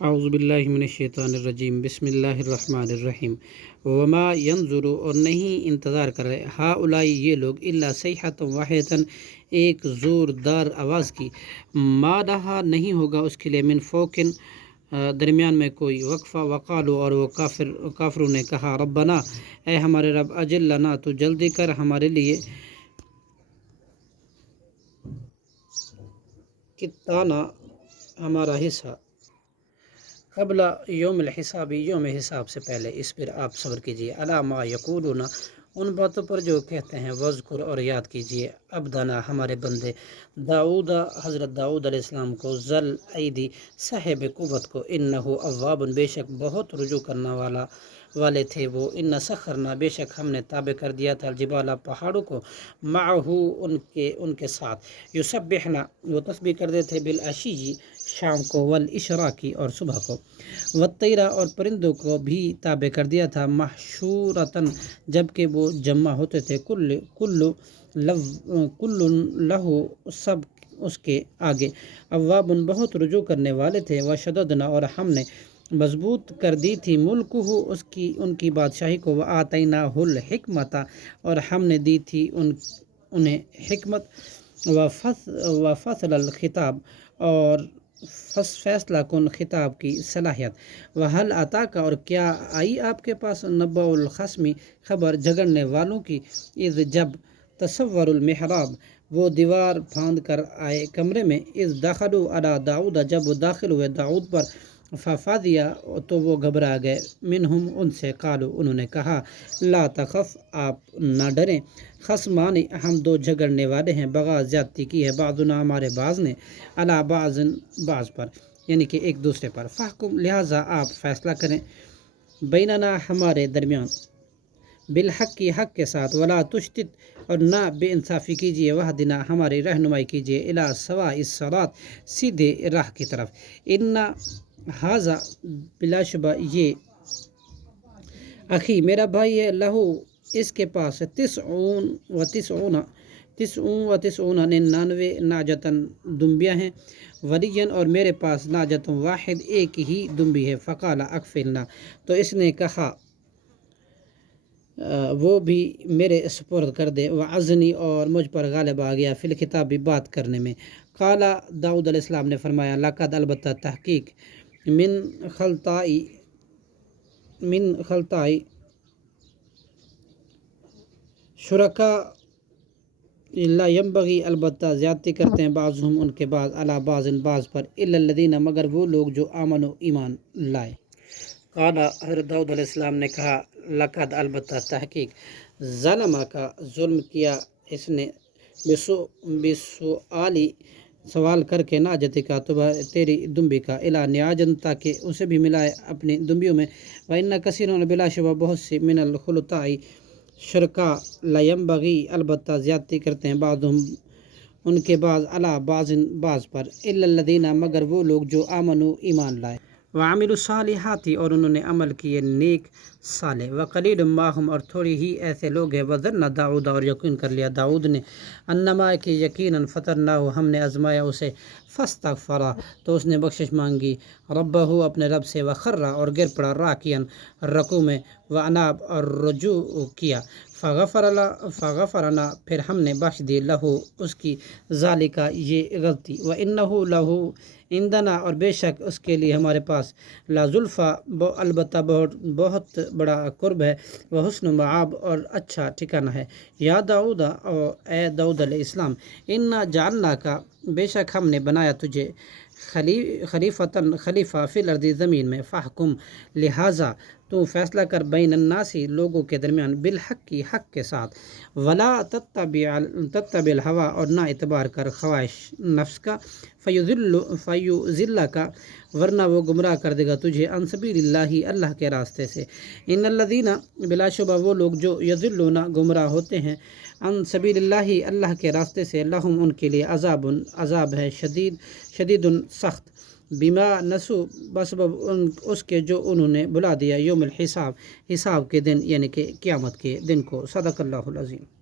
اعوذ باللہ من الشیطان الرجیم بسم اللہ الرحمن الرحیم وما ینظر اور نہیں انتظار کر رہے ہؤلاء یہ لوگ الا صیحۃ واحدۃ ایک زوردار آواز کی ما لہا نہیں ہوگا اس کے لیے من فوقن درمیان میں کوئی وقفہ وقالو اور وہ کافروں نے کہا ربنا اے ہمارے رب اجل لنا تو جلدی کر ہمارے لیے کتانا ہمارا حصہ قبل یوم الحساب یوم حساب سے پہلے اس پر آپ صبر کیجیے علی ما یقولون ان باتوں پر جو کہتے ہیں وذکر اور یاد کیجیے عبدنا ہمارے بندے داؤد حضرت داؤد علیہ السلام کو ذل ایدی صاحب قوت کو انہ اواب بے شک بہت رجوع کرنے والے تھے وہ ان سخرنا بے شک ہم نے تابع کر دیا تھا الجبال پہاڑوں کو معہو ان کے ساتھ یسبحنا وہ تسبیح کرتے تھے بالعشی شام کو والاشراقی اور صبح کو والطیرہ اور پرندوں کو بھی تابع کر دیا تھا محشورتن جبکہ وہ جمع ہوتے تھے کل لہو سب اس کے آگے اواب بہت رجوع کرنے والے تھے وشددنا اور ہم نے مضبوط کر دی تھی ملک ہو ان کی بادشاہی کو وآتیناہ الحکمت اور ہم نے دی تھی انہیں حکمت وفصل الخطاب اور فیصلہ کن خطاب کی صلاحیت وحل عطا کا اور کیا آئی آپ کے پاس نبأ الخصمی خبر جھگڑنے والوں کی اذ جب تصور المحراب وہ دیوار پھاند کر آئے کمرے میں اذ دخلوا علی داؤد جب وہ داخل ہوئے داؤد پر ففزع تو وہ گھبرا گئے منہم ان سے قالوا انہوں نے کہا لا تخف آپ نہ ڈریں خصمان ہم دو جھگڑنے والے ہیں بغا زیادتی کی ہے بعضنا ہمارے بعض نے علی بعض پر یعنی کہ ایک دوسرے پر فحکم لہٰذا آپ فیصلہ کریں بیننا ہمارے درمیان بالحق کی حق کے ساتھ ولا تشتت اور نہ بے انصافی کیجیے وہدنا ہماری رہنمائی کیجیے الی سواء الصراط سیدھے راہ کی طرف ان ھذا بلا شبہ یہ اخی میرا بھائی ہے لہو اس کے پاس 99 ناجتن دمبیاں ہیں ولین اور میرے پاس ناجت واحد ایک ہی دمبی ہے فقال اکفلنا تو اس نے کہا وہ بھی میرے سپرد کر دے وعزنی اور مجھ پر غالب آ گیا فی الخطاب بھی بات کرنے میں قال داؤد علیہ السلام نے فرمایا لقد البتہ تحقیق من خلطائی شرکا لا ينبغي البتہ زیادتی کرتے ہیں بعضهم ان کے بعض علی بعض پر الا الذین مگر وہ لوگ جو آمنوا ایمان لائے قال حضرت داؤد علیہ السلام نے کہا لقد البتہ تحقیق ظلم کا ظلم کیا اس نے بسؤالی سوال کر کے ناجتی کا تیری دمبی کا الا نیاجن تاکہ اسے بھی ملائے اپنی دمبیوں میں وَإِنَّ كَثِيرًا بلا شبہ بہت سی من الخلطاء شرکا لا ينبغي البتہ زیادتی کرتے ہیں بعضهم ان کے بعض علی بعض پر الا الذین مگر وہ لوگ جو آمنوا ایمان لائے وعملوا الصالحات اور انہوں نے عمل کیے نیک صالح وقلیل ماہم اور تھوڑی ہی ایسے لوگ ہیں وظن داؤد اور یقین کر لیا داؤد نے انما کہ یقیناً فتناہ ہم نے آزمایا اسے فاستغفر تو اس نے بخشش مانگی ربہ اپنے رب سے وخرا اور گر پڑا راکیاً رکوع میں واناب اور رجوع کیا فغفرنا پھر ہم نے بخش دی لہو اس کی ذالکہ یہ غلطی وانہ لہو عندنا اور بے شک اس کے لیے ہمارے پاس لا زلفا البتہ بہت بڑا قرب ہے وہ حسن معاب اور اچھا ٹھکانہ ہے یا داؤد اور اے داؤد علیہ السلام انا جعلنا کا بے شک ہم نے بنایا تجھے خلیفہ فی الارض زمین میں فحکم لہٰذا تو فیصلہ کر بین الناسی لوگوں کے درمیان بالحق کی حق کے ساتھ ولا تتبع الہویٰ اور نہ اعتبار کر خواہش نفس کا فیضل کا ورنہ وہ گمراہ کر دے گا تجھے عن سبیل اللہ اللہ کے راستے سے ان الذین بلا شبہ وہ لوگ جو یضلون گمراہ ہوتے ہیں عن سبیل اللہ اللہ کے راستے سے لہم ان کے لیے عذاب ہے شدید سخت بما نسو بسبب اس کے جو انہوں نے بلا دیا یوم الحساب حساب کے دن یعنی کہ قیامت کے دن کو صدق اللہ العظیم.